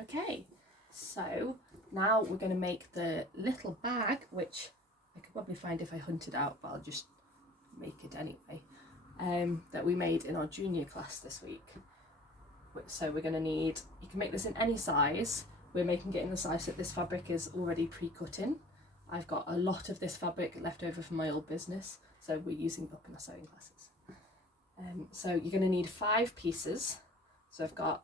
Okay, so now we're going to make the little bag, which I could probably find if I hunted out, but I'll just make it anyway, that we made in our junior class this week. So we're going to need, you can make this in any size. We're making it in the size that this fabric is already pre-cut in. I've got a lot of this fabric left over from my old business, so we're using it up in our sewing classes. So you're going to need 5 pieces. So I've got,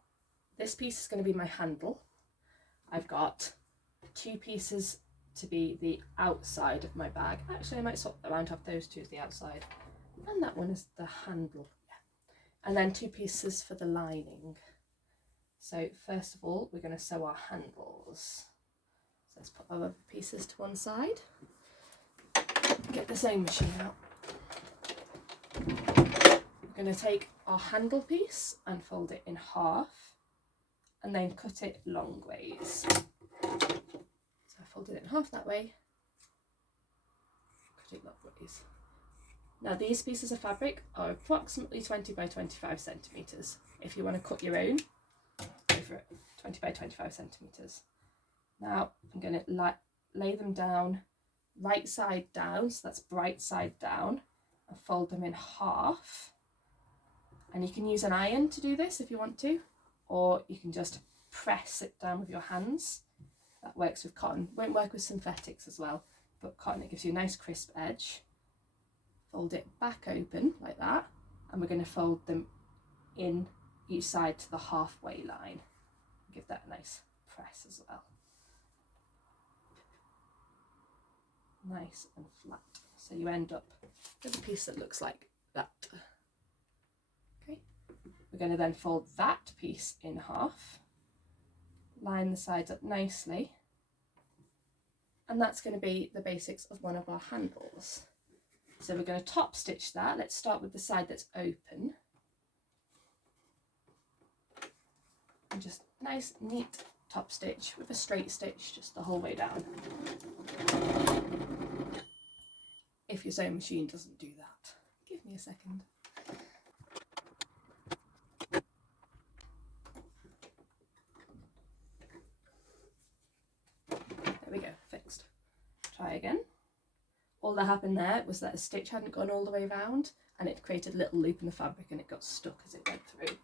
this piece is going to be my handle. I've got 2 pieces to be the outside of my bag. Actually, I might swap them around, have those 2 as the outside. And that one is the handle. Yeah. And then 2 pieces for the lining. So first of all, we're going to sew our handles. So let's put our other pieces to one side. Get the sewing machine out. We're going to take our handle piece and fold it in half and then cut it long ways. So I folded it in half that way, cut it long ways. Now these pieces of fabric are approximately 20 by 25 centimetres. If you want to cut your own, go for it, 20 by 25 centimetres. Now I'm going to lay them down right side down, so that's bright side down, and fold them in half. And you can use an iron to do this if you want to, or you can just press it down with your hands. That works with cotton. Won't work with synthetics as well, but cotton, it gives you a nice crisp edge. Fold it back open like that, and we're going to fold them in each side to the halfway line. Give that a nice press as well. Nice and flat. So you end up with a piece that looks like that. Okay, we're going to then fold that piece in half, line the sides up nicely, and that's going to be the basics of one of our handles. So we're going to top stitch that. Let's start with the side that's open. And just nice, neat top stitch with a straight stitch just the whole way down. If your sewing machine doesn't do that. Give me a second. There we go, fixed. Try again. All that happened there was that a stitch hadn't gone all the way around and it created a little loop in the fabric and it got stuck as it went through. It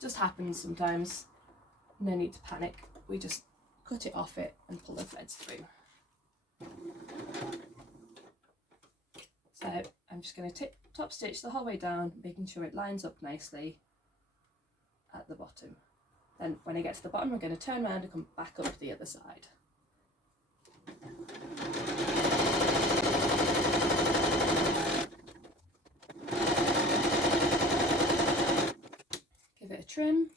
just happens sometimes. No need to panic. We just cut it off it and pull the threads through. So I'm just going to top stitch the whole way down, making sure it lines up nicely at the bottom. Then when I get to the bottom, I'm going to turn around and come back up the other side. Give it a trim.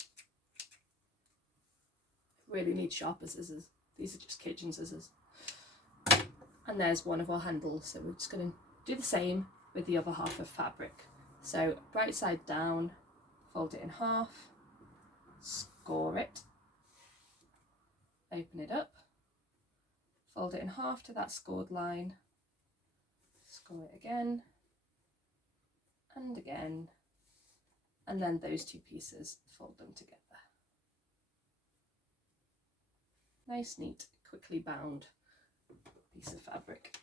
Really need sharper scissors. These are just kitchen scissors. And there's one of our handles, so we're just going to do the same with the other half of fabric. So right side down, fold it in half, score it, open it up, fold it in half to that scored line, score it again, and again, and then those 2 pieces, fold them together. Nice, neat, quickly bound piece of fabric.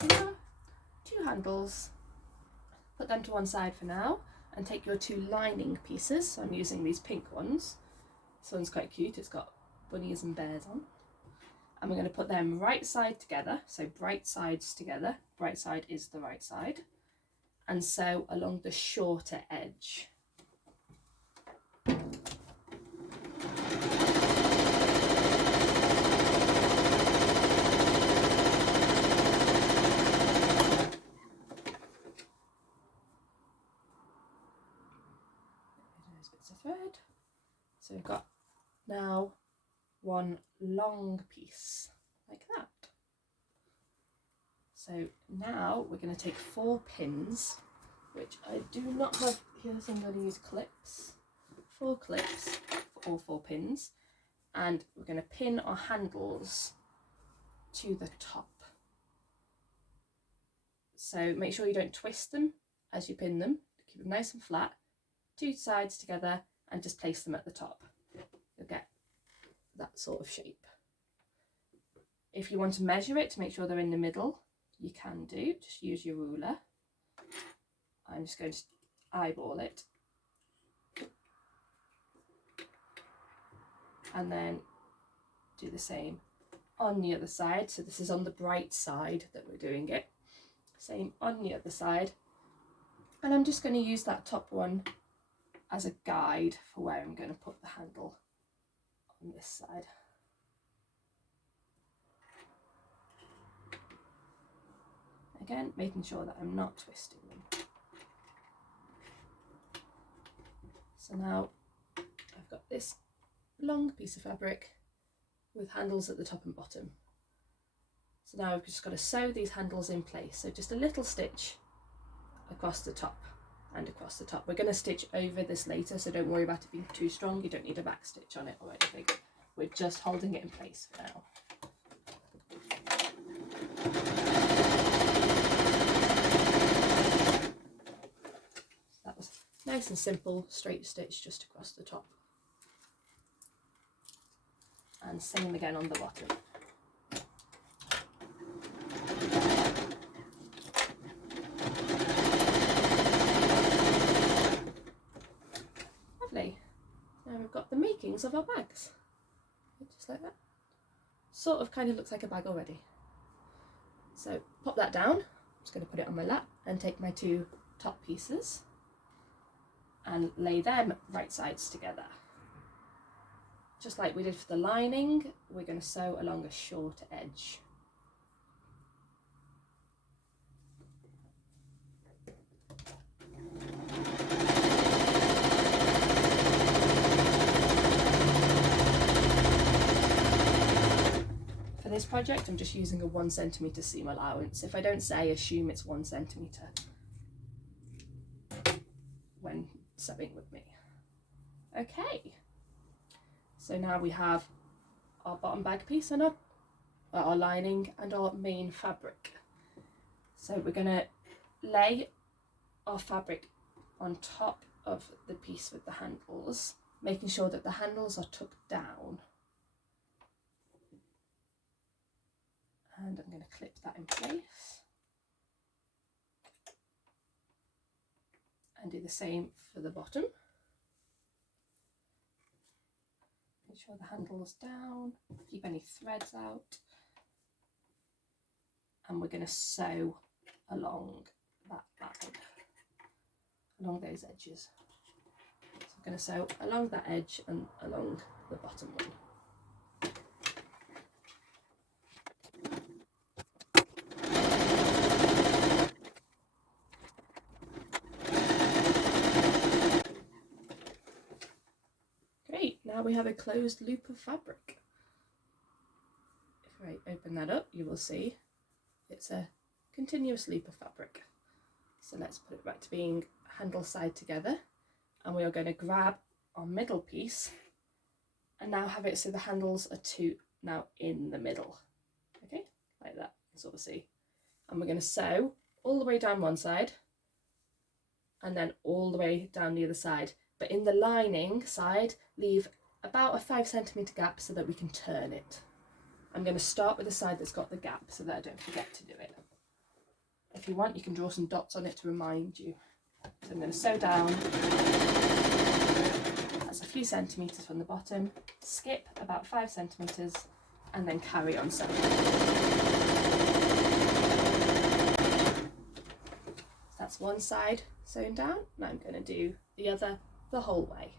So now, 2 handles, put them to one side for now, and take your 2 lining pieces. So I'm using these pink ones. This one's quite cute, it's got bunnies and bears on. And we're going to put them right side together, so bright sides together. Bright side is the right side. And sew along the shorter edge. There's bits of thread. So we've got now one long piece like that. So now we're going to take 4 pins, which I do not have here, so I'm going to use clips. 4 clips for all 4 pins, and we're going to pin our handles to the top. So make sure you don't twist them as you pin them. Keep them nice and flat, two sides together, and just place them at the top. You'll get that sort of shape. If you want to measure it to make sure they're in the middle, you can do. Just use your ruler. I'm just going to eyeball it. And then do the same on the other side. So this is on the bright side that we're doing it. Same on the other side. And I'm just going to use that top one as a guide for where I'm going to put the handle on this side. Again, making sure that I'm not twisting them. So now I've got this long piece of fabric with handles at the top and bottom. So now I've just got to sew these handles in place. So just a little stitch across the top and across the top. We're going to stitch over this later, so don't worry about it being too strong. You don't need a back stitch on it or anything. We're just holding it in place for now. So that was nice and simple, straight stitch just across the top. And same again on the bottom. Lovely. Now we've got the makings of our bags. Just like that. Sort of kind of looks like a bag already. So pop that down. I'm just going to put it on my lap and take my two top pieces and lay them right sides together. Just like we did for the lining, we're going to sew along a short edge. For this project, I'm just using a 1 centimetre seam allowance. If I don't say, assume it's 1 centimetre when sewing with me. Okay. So now we have our bottom bag piece and our lining and our main fabric. So we're going to lay our fabric on top of the piece with the handles, making sure that the handles are tucked down. And I'm going to clip that in place. And do the same for the bottom. Make sure the handle's down, keep any threads out. And we're going to sew along that line, along those edges. So I'm going to sew along that edge and along the bottom one. Great, now we have a closed loop of fabric. If I open that up, you will see it's a continuous loop of fabric. So let's put it back to being handle side together, and we are going to grab our middle piece and now have it so the handles are now in the middle. Okay, like that, you can sort of see. And we're going to sew all the way down one side and then all the way down the other side. But in the lining side, leave about a 5 centimetre gap so that we can turn it. I'm going to start with the side that's got the gap so that I don't forget to do it. If you want, you can draw some dots on it to remind you. So I'm going to sew down. That's a few centimetres from the bottom, skip about 5 centimetres and then carry on sewing. So that's one side sewn down. Now I'm going to do the other the whole way.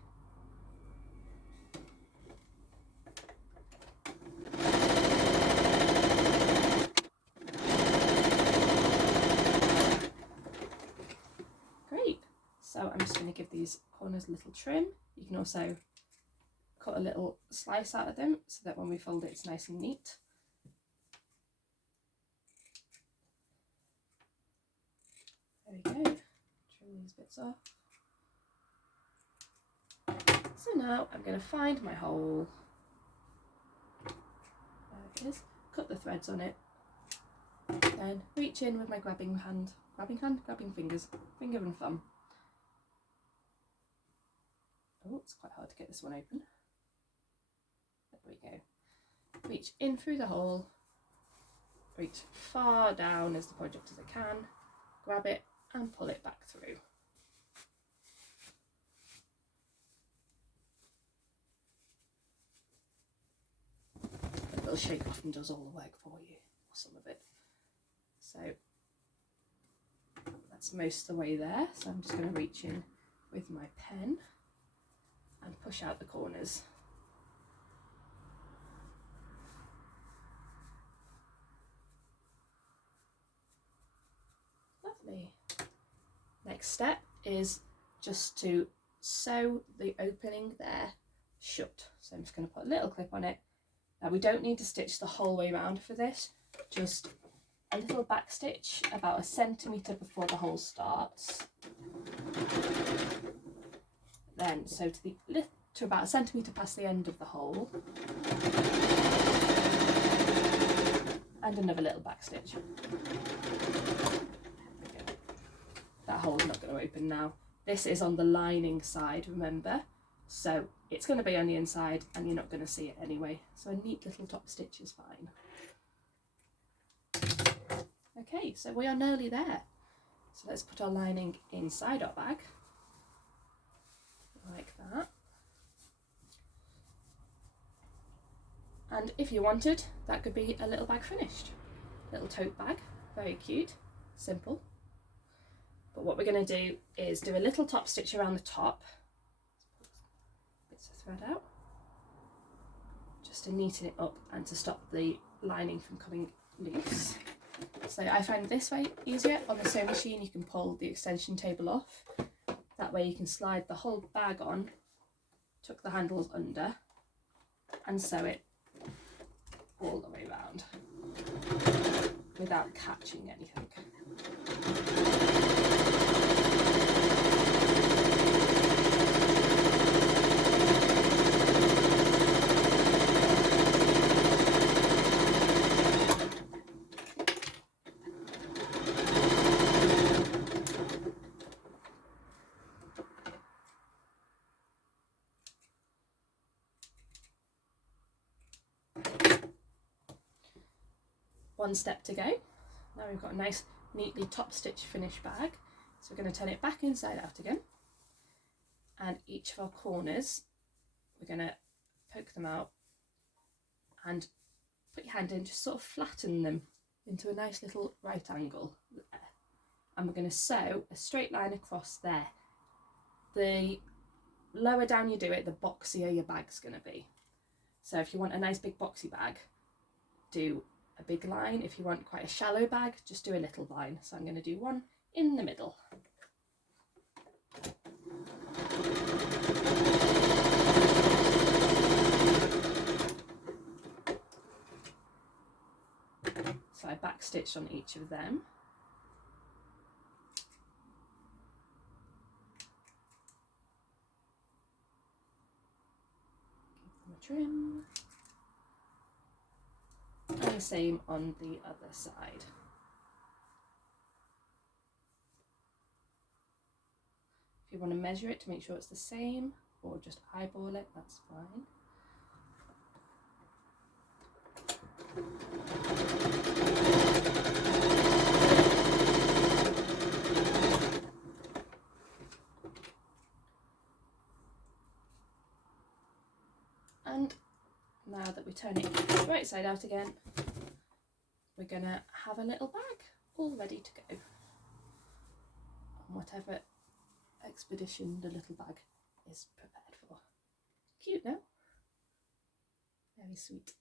Great. So I'm just going to give these corners a little trim. You can also cut a little slice out of them so that when we fold it, it's nice and neat. There we go. Trim these bits off. So now I'm going to find my hole is, cut the threads on it, then reach in with my grabbing fingers, finger and thumb. Oh, it's quite hard to get this one open. There we go. Reach in through the hole, reach far down as the project as I can, grab it and pull it back through. A little shake often does all the work for you, or some of it. So that's most of the way there. So I'm just going to reach in with my pen and push out the corners. Lovely. Next step is just to sew the opening there shut. So I'm just going to put a little clip on it. Now we don't need to stitch the whole way around for this, just a little back stitch about 1 centimetre before the hole starts. Then sew to about 1 centimetre past the end of the hole, and another little back stitch. That hole's not going to open now. This is on the lining side, remember, so it's going to be on the inside and you're not going to see it anyway, so a neat little top stitch is fine. Okay, so we are nearly there. So let's put our lining inside our bag, like that. And if you wanted, that could be a little bag finished. Little tote bag, very cute, simple. But what we're going to do is do a little top stitch around the top. Bits of thread out, just to neaten it up and to stop the lining from coming loose. So I find this way easier. On the sewing machine you can pull the extension table off. That way you can slide the whole bag on, tuck the handles under and sew it all the way around without catching anything. One step to go. Now we've got a nice neatly top stitch finished bag, so we're going to turn it back inside out again, and each of our corners we're going to poke them out and put your hand in, just sort of flatten them into a nice little right angle there. And we're going to sew a straight line across there. The lower down you do it, the boxier your bag's going to be. So if you want a nice big boxy bag, do a big line. If you want quite a shallow bag, just do a little line. So I'm going to do one in the middle. So I back stitched on each of them. Give them a trim. And the same on the other side. If you want to measure it to make sure it's the same, or just eyeball it, that's fine. And now that we turn it right side out again, we're gonna have a little bag all ready to go on whatever expedition the little bag is prepared for. Cute, no? Very sweet.